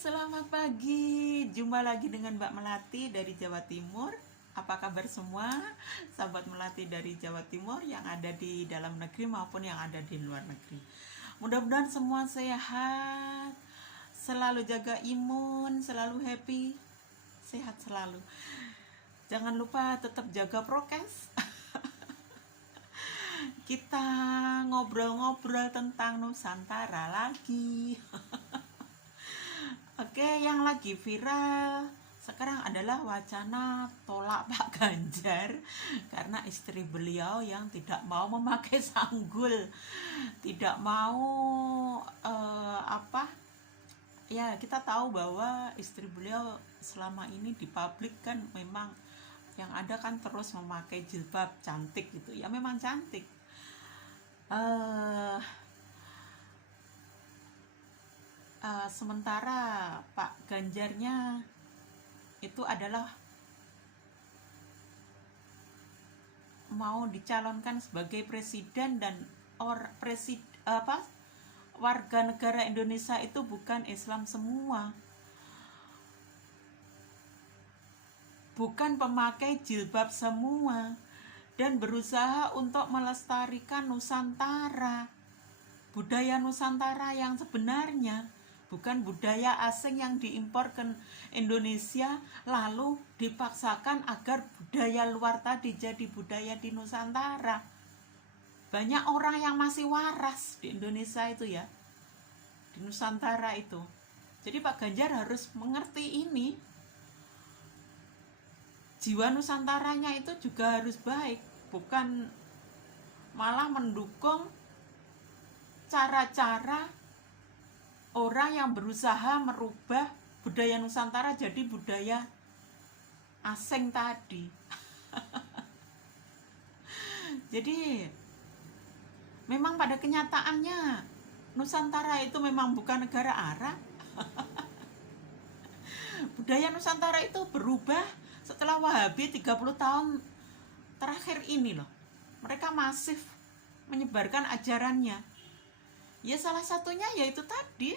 Selamat pagi. Jumpa lagi dengan Mbak Melati dari Jawa Timur. Apa kabar semua? Sahabat Melati dari Jawa Timur yang ada di dalam negeri maupun yang ada di luar negeri. Mudah-mudahan semua sehat, selalu jaga imun, selalu happy, sehat selalu. Jangan lupa tetap jaga prokes. Kita ngobrol-ngobrol tentang Nusantara lagi. Oke, yang lagi viral sekarang adalah wacana tolak Pak Ganjar karena istri beliau yang tidak mau memakai sanggul, tidak mau ya kita tahu bahwa istri beliau selama ini di publik kan memang yang ada kan terus memakai jilbab, cantik gitu ya, memang cantik. Sementara Pak Ganjarnya itu adalah mau dicalonkan sebagai presiden dan warga negara Indonesia itu bukan Islam semua, bukan pemakai jilbab semua, dan berusaha untuk melestarikan Nusantara, budaya Nusantara yang sebenarnya, bukan budaya asing yang diimpor ke Indonesia lalu dipaksakan agar budaya luar tadi jadi budaya di Nusantara. Banyak orang yang masih waras di Indonesia itu ya, di Nusantara itu. Jadi Pak Ganjar harus mengerti ini. Jiwa Nusantaranya itu juga harus baik, bukan malah mendukung cara-cara orang yang berusaha merubah budaya Nusantara jadi budaya asing tadi. Jadi memang pada kenyataannya Nusantara itu memang bukan negara Arab. Budaya Nusantara itu berubah setelah Wahabi 30 tahun terakhir ini loh. Mereka masif menyebarkan ajarannya. Ya salah satunya yaitu tadi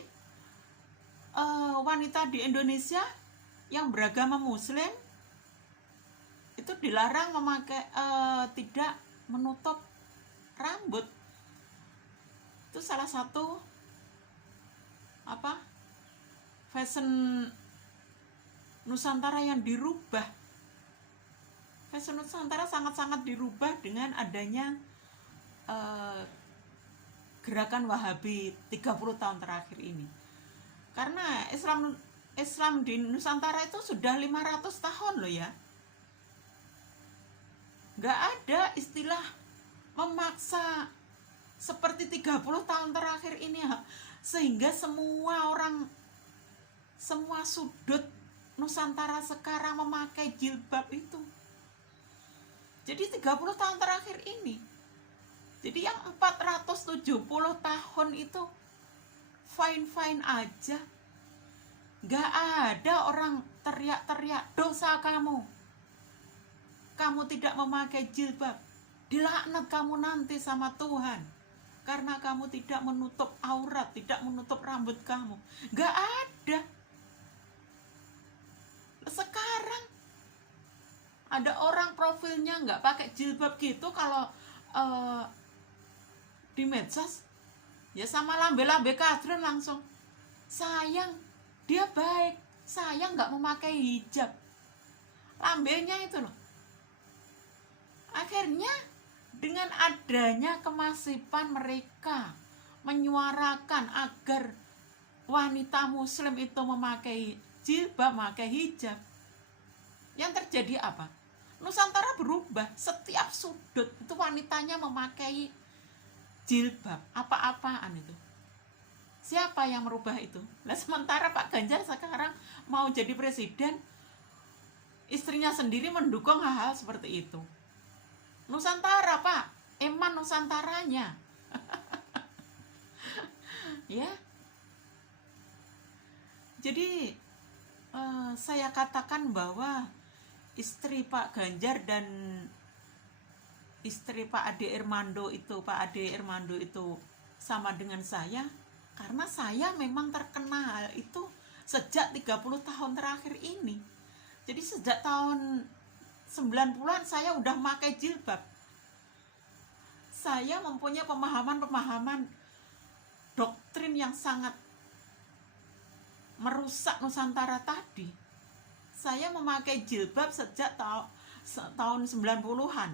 wanita di Indonesia yang beragama Muslim itu dilarang memakai tidak menutup rambut. Itu salah satu fashion Nusantara yang dirubah. Fashion Nusantara sangat-sangat dirubah dengan adanya gerakan Wahabi 30 tahun terakhir ini. Karena Islam di Nusantara itu sudah 500 tahun loh ya. Gak ada istilah memaksa seperti 30 tahun terakhir ini ya. Sehingga semua orang, semua sudut Nusantara sekarang memakai jilbab itu. Jadi 30 tahun terakhir ini. Jadi yang 470 tahun itu fine-fine aja. Gak ada orang teriak-teriak, dosa kamu. Kamu tidak memakai jilbab. Dilaknat kamu nanti sama Tuhan. Karena kamu tidak menutup aurat, tidak menutup rambut kamu. Gak ada. Sekarang ada orang profilnya gak pakai jilbab gitu kalau di medsos ya sama lambe-lambe kadrun langsung sayang dia baik, sayang nggak memakai hijab, lambenya itu loh. Akhirnya dengan adanya kemasifan mereka menyuarakan agar wanita Muslim itu memakai jilbab, memakai hijab, yang terjadi apa? Nusantara berubah, setiap sudut itu wanitanya memakai jilbab, apa-apaan itu. Siapa yang merubah itu? Nah, sementara Pak Ganjar sekarang mau jadi presiden, istrinya sendiri mendukung hal-hal seperti itu. Nusantara Pak, eman Nusantaranya. Ya. Jadi saya katakan bahwa istri Pak Ganjar dan istri Pak Ade Irmando itu sama dengan saya karena saya memang terkena hal itu sejak 30 tahun terakhir ini. Jadi sejak tahun 90-an saya udah pakai jilbab. Saya mempunyai pemahaman doktrin yang sangat merusak Nusantara tadi. Saya memakai jilbab sejak tahun 90-an.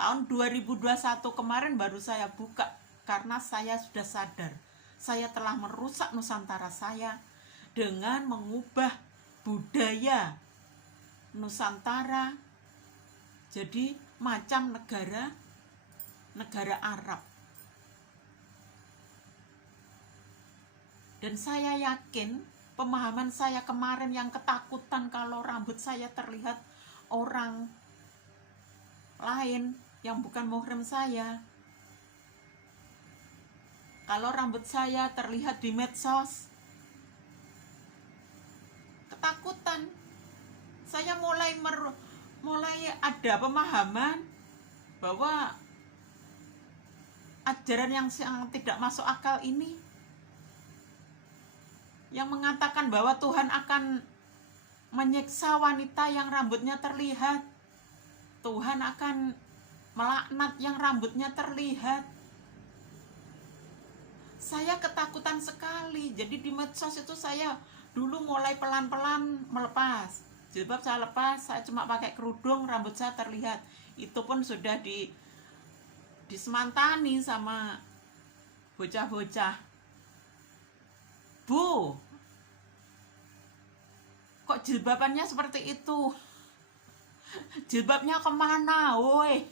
Tahun 2021 kemarin baru saya buka karena saya sudah sadar saya telah merusak Nusantara saya dengan mengubah budaya Nusantara jadi macam negara Arab. Dan saya yakin pemahaman saya kemarin yang ketakutan kalau rambut saya terlihat orang lain yang bukan muhrim saya, kalau rambut saya terlihat di medsos, ketakutan. Saya mulai ada pemahaman bahwa ajaran yang tidak masuk akal ini, yang mengatakan bahwa Tuhan akan menyiksa wanita yang rambutnya terlihat, Tuhan akan melaknat yang rambutnya terlihat. Saya ketakutan sekali. Jadi di medsos itu saya dulu mulai pelan-pelan melepas jilbab, saya lepas, saya cuma pakai kerudung, rambut saya terlihat. Itu pun sudah disemantani sama bocah-bocah. Bu, kok jilbabannya seperti itu? Jilbabnya kemana, woi?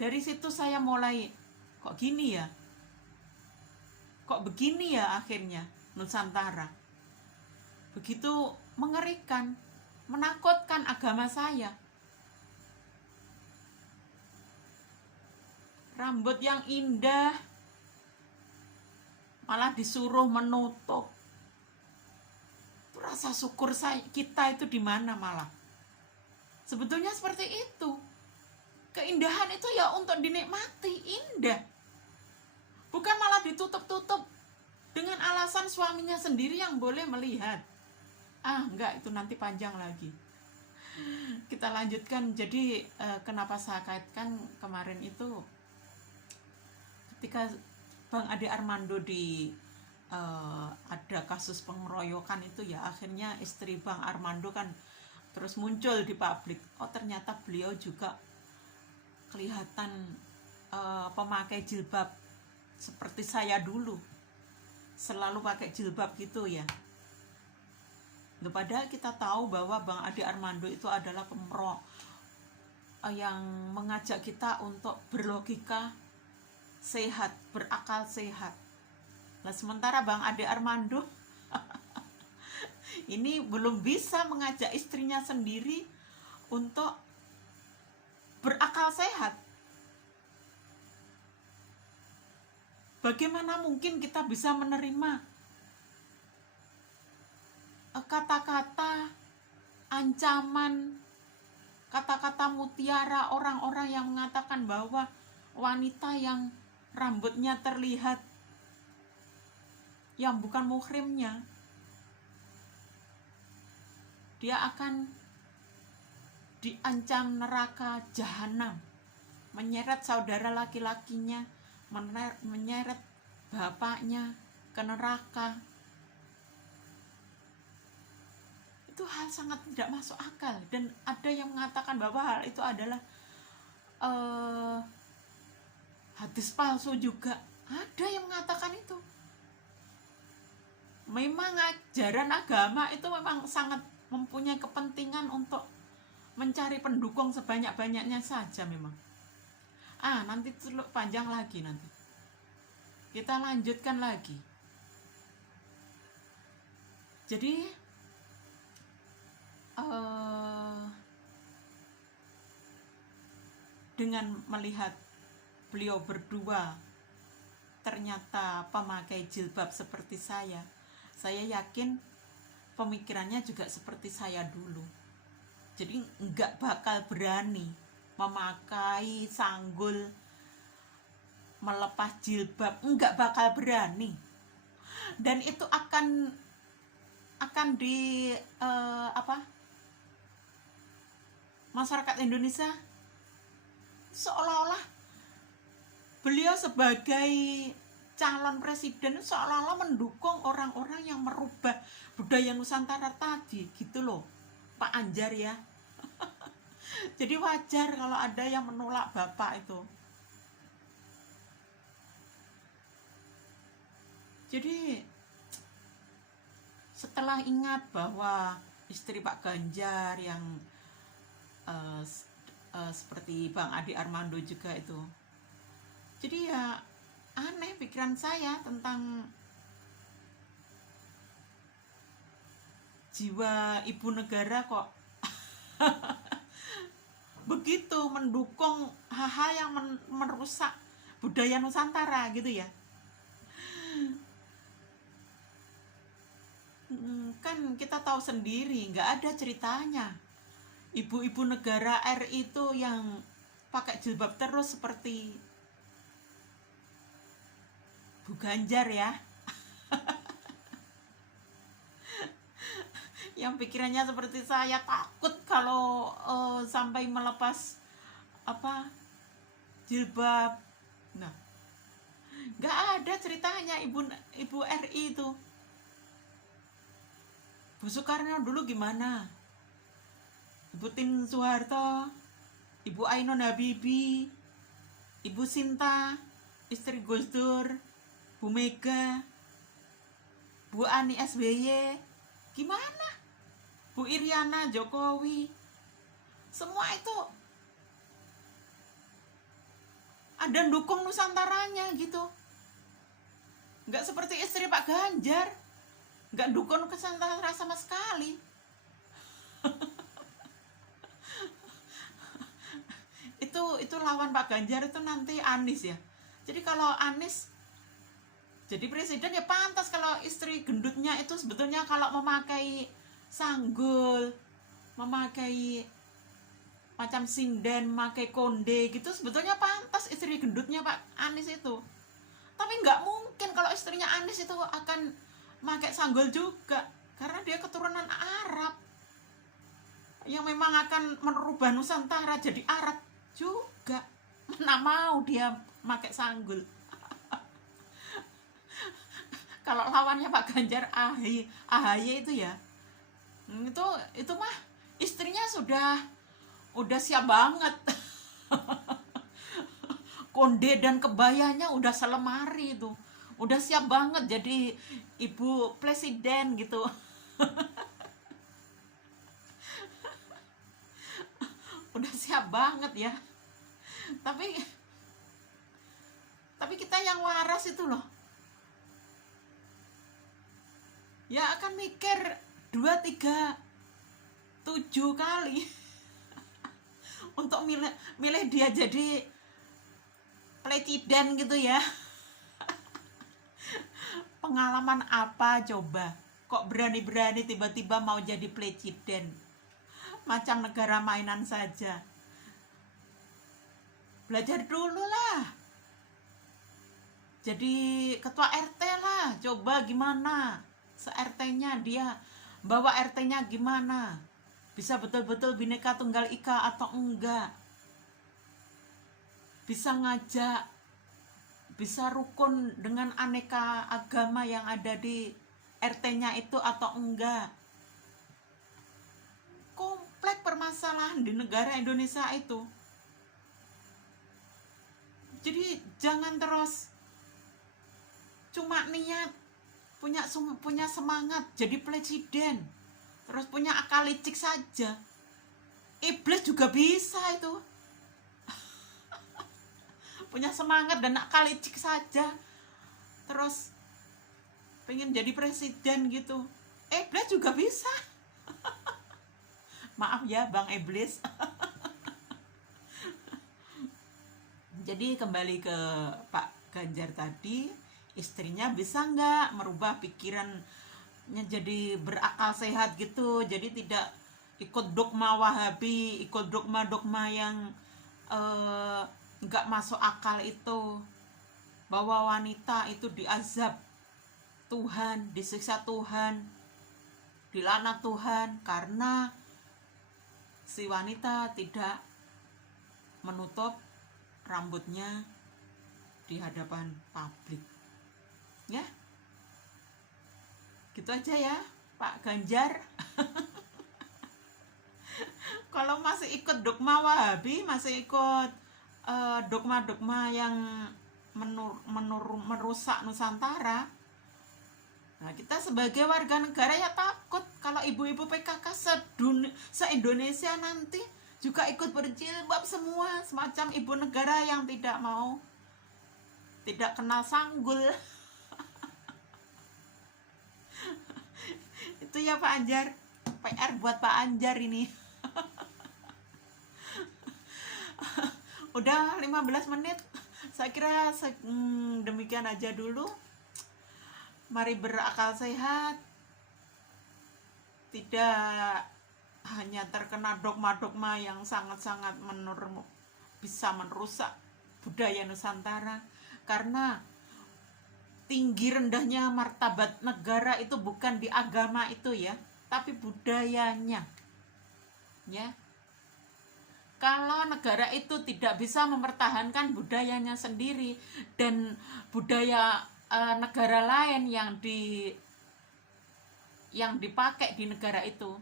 Dari situ saya mulai, kok gini ya? Kok begini ya akhirnya Nusantara? Begitu mengerikan, menakutkan agama saya. Rambut yang indah malah disuruh menutup. Rasa syukur kita itu di mana malah? Sebetulnya seperti itu. Keindahan itu ya untuk dinikmati, indah. Bukan malah ditutup-tutup dengan alasan suaminya sendiri yang boleh melihat. Enggak, itu nanti panjang lagi. Kita lanjutkan. Jadi kenapa saya kaitkan kemarin itu, ketika Bang Ade Armando ada kasus pengeroyokan itu ya, akhirnya istri Bang Armando kan terus muncul di publik. Oh, ternyata beliau juga kelihatan pemakai jilbab seperti saya dulu, selalu pakai jilbab gitu ya. Padahal kita tahu bahwa Bang Ade Armando itu adalah yang mengajak kita untuk berlogika sehat, berakal sehat. Nah, sementara Bang Ade Armando ini belum bisa mengajak istrinya sendiri untuk berakal sehat. Bagaimana mungkin kita bisa menerima kata-kata ancaman, kata-kata mutiara orang-orang yang mengatakan bahwa wanita yang rambutnya terlihat yang bukan muhrimnya, dia akan diancam neraka jahanam, menyeret saudara laki-lakinya, menyeret bapaknya ke neraka. Itu hal sangat tidak masuk akal. Dan ada yang mengatakan bahwa hal itu adalah hadis palsu juga. Ada yang mengatakan itu. Memang ajaran agama itu memang sangat mempunyai kepentingan untuk mencari pendukung sebanyak-banyaknya saja memang. Nanti panjang lagi nanti. Kita lanjutkan lagi. Jadi dengan melihat beliau berdua ternyata pemakai jilbab seperti saya yakin pemikirannya juga seperti saya dulu. Jadi enggak bakal berani memakai sanggul, melepas jilbab, enggak bakal berani. Dan itu akan di apa, masyarakat Indonesia seolah-olah beliau sebagai calon presiden seolah-olah mendukung orang-orang yang merubah budaya Nusantara tadi gitu loh Pak Anjar ya. Jadi wajar kalau ada yang menolak Bapak itu. Jadi setelah ingat bahwa istri Pak Ganjar yang seperti Bang Adi Armando juga itu, jadi ya aneh pikiran saya tentang jiwa ibu negara kok begitu mendukung hal-hal yang merusak budaya Nusantara gitu ya. Kan kita tahu sendiri nggak ada ceritanya ibu-ibu negara RI itu yang pakai jilbab terus seperti Bu Ganjar ya. Yang pikirannya seperti saya, takut kalau sampai melepas apa jilbab. Nah, nggak ada ceritanya ibu RI itu. Bu Soekarno dulu gimana? Ibu Tien Soeharto, Ibu Ainun Habibie, Ibu Sinta, istri Gus Dur, Bu Mega, Bu Ani SBY, gimana? Bu Iriana Jokowi, semua itu ada dukung Nusantaranya gitu. Nggak seperti istri Pak Ganjar, nggak dukung Nusantara sama sekali. itu lawan Pak Ganjar itu nanti Anies ya. Jadi kalau Anies jadi presiden ya pantas kalau istri gendutnya itu sebetulnya kalau memakai sanggul, memakai macam sinden, memakai konde gitu sebetulnya pantas istri gendutnya Pak Anies itu. Tapi nggak mungkin kalau istrinya Anies itu akan pakai sanggul juga, karena dia keturunan Arab yang memang akan merubah Nusantara jadi Arab juga. Mana mau dia pakai sanggul. Kalau lawannya Pak Ganjar AHY itu ya, itu mah istrinya udah siap banget. Konde dan kebayanya udah selemari itu, udah siap banget jadi ibu presiden gitu. Udah siap banget ya. Tapi kita yang waras itu loh ya akan mikir 2, 3, 7 kali untuk milih dia jadi presiden gitu ya. Pengalaman apa coba kok berani-berani tiba-tiba mau jadi presiden, macam negara mainan saja. Belajar dulu lah jadi ketua RT lah, coba gimana se-RT-nya dia bawa RT-nya gimana, bisa betul-betul Bhinneka Tunggal Ika atau enggak, bisa ngajak, bisa rukun dengan aneka agama yang ada di RT-nya itu atau enggak. Kompleks permasalahan di negara Indonesia itu. Jadi jangan terus cuma niat punya semangat jadi presiden, terus punya akal licik saja. Iblis juga bisa itu. Punya semangat dan akal licik saja terus pengen jadi presiden gitu. Iblis juga bisa. Maaf ya Bang Iblis. Jadi kembali ke Pak Ganjar tadi, istrinya bisa nggak merubah pikirannya jadi berakal sehat gitu, jadi tidak ikut dogma Wahabi, ikut dogma-dogma yang nggak masuk akal itu, bahwa wanita itu diazab Tuhan, disiksa Tuhan, dilaknat Tuhan karena si wanita tidak menutup rambutnya di hadapan publik. Ya, gitu aja ya Pak Ganjar. Kalau masih ikut dogma Wahabi, masih ikut dogma-dogma yang merusak Nusantara, nah kita sebagai warga negara ya takut kalau ibu-ibu PKK se-Indonesia nanti juga ikut berjilbab semua, semacam ibu negara yang tidak kenal sanggul. Itu ya Pak Anjar, PR buat Pak Anjar ini. Udah 15 menit. Saya kira demikian aja dulu. Mari berakal sehat. Tidak hanya terkena dogma-dogma yang sangat-sangat bisa merusak budaya Nusantara. Karena tinggi rendahnya martabat negara itu bukan di agama itu ya, tapi budayanya. Ya. Kalau negara itu tidak bisa mempertahankan budayanya sendiri dan budaya negara lain yang dipakai di negara itu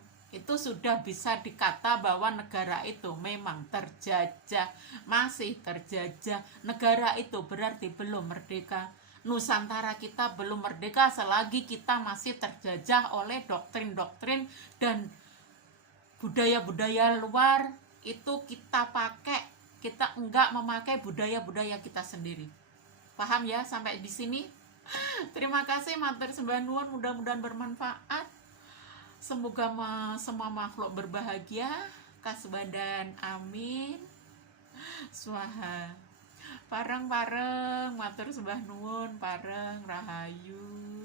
sudah bisa dikata bahwa negara itu memang terjajah, masih terjajah. Negara itu berarti belum merdeka. Nusantara kita belum merdeka selagi kita masih terjajah oleh doktrin-doktrin dan budaya-budaya luar. Itu kita pakai, kita enggak memakai budaya-budaya kita sendiri. Paham ya sampai di sini? Terima kasih, matur sembah nuwun, mudah-mudahan bermanfaat. Semoga semua makhluk berbahagia, kasbandan, amin. Swaha. Pareng matur sembah nuwun, pareng rahayu.